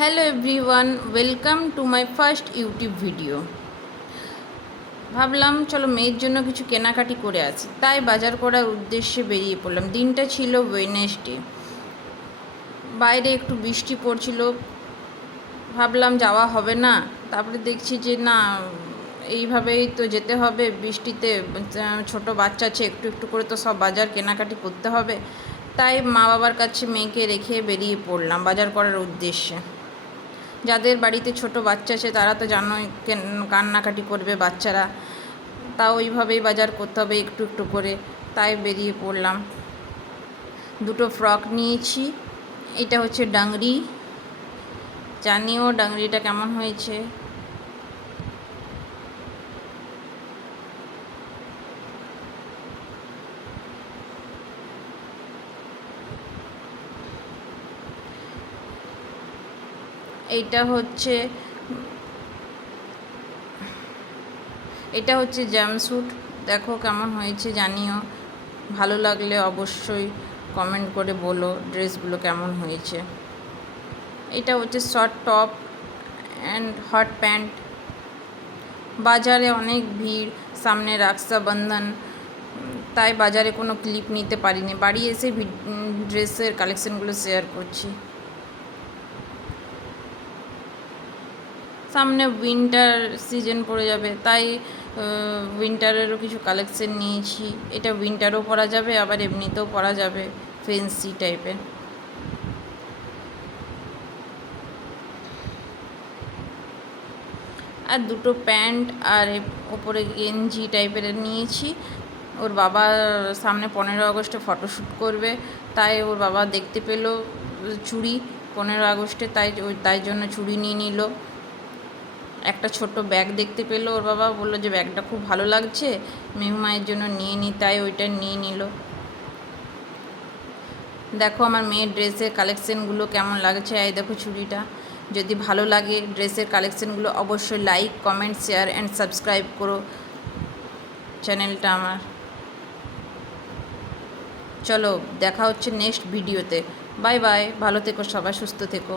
Hello everyone, welcome to my first YouTube video. ভাবলাম চলো মেয়ের জন্য কিছু কেনাকাটি করে আসি, তাই বাজার করার উদ্দেশ্যে বেরিয়ে পড়লাম। দিনটা ছিল ওয়েডনেসডে, বাইরে একটু বৃষ্টি পড়ছিল, ভাবলাম যাওয়া হবে না। তারপরে দেখছি যে না, এইভাবেই তো যেতে হবে বৃষ্টিতে, ছোট বাচ্চা আছে, একটু একটু করে তো সব বাজার কেনাকাটি করতে হবে। তাই মা বাবার কাছে মেয়েকে রেখে বেরিয়ে পড়লাম বাজার করার উদ্দেশ্যে। যাদের বাড়িতে ছোট বাচ্চা আছে তারা তো জানোই কান্নাকাটি করবে বাচ্চারা, তাও ওইভাবেই বাজার করতে হবে একটু একটু করে। তাই বেরিয়ে পড়লাম। দুটো ফ্রক নিয়েছি। এটা হচ্ছে ডাংরি, জানিও ডাংরিটা কেমন হয়েছে। এটা হচ্ছে জাম্পস্যুট, দেখো কেমন হয়েছে জানিও। ভালো লাগলে অবশ্যই কমেন্ট করে বলো ড্রেসগুলো কেমন হয়েছে। এটা হচ্ছে short top and hot pant. বাজারে অনেক ভিড়, সামনে রক্ষাবন্ধন, তাই বাজারে কোনো ক্লিপ নিতে পারিনি। বাড়ি এসে ড্রেসের কালেকশনগুলো শেয়ার করছি। সামনে উইন্টার সিজন পড়ে যাবে, তাই উইন্টারেরও কিছু কালেকশন নিয়েছি। এটা উইন্টারও পরা যাবে, আবার এমনিতেও পরা যাবে, ফেন্সি টাইপের। আর দুটো প্যান্ট আর ওপরে গেঞ্জি টাইপের নিয়েছি। ওর বাবা সামনে 15 আগস্টে ফটোশ্যুট করবে, তাই ওর বাবা দেখতে পেলো চুড়ি 15 আগস্টে, তাই জন্য চুড়ি নিয়ে নিল। একটা ছোট্ট ব্যাগ দেখতে পেলো, ওর বাবা বললো যে ব্যাগটা খুব ভালো লাগছে, মেহুমায়ের জন্য নিয়ে নিই, তাই ওইটা নিয়ে নিল। দেখো আমার মেয়ের ড্রেসের কালেকশানগুলো কেমন লাগছে। এই দেখো চুড়িটা। যদি ভালো লাগে ড্রেসের কালেকশানগুলো অবশ্যই like, comment, share and subscribe করো চ্যানেলটা আমার। চলো দেখা হচ্ছে নেক্সট ভিডিওতে। বাই বাই, ভালো থেকো সবাই, সুস্থ থেকো।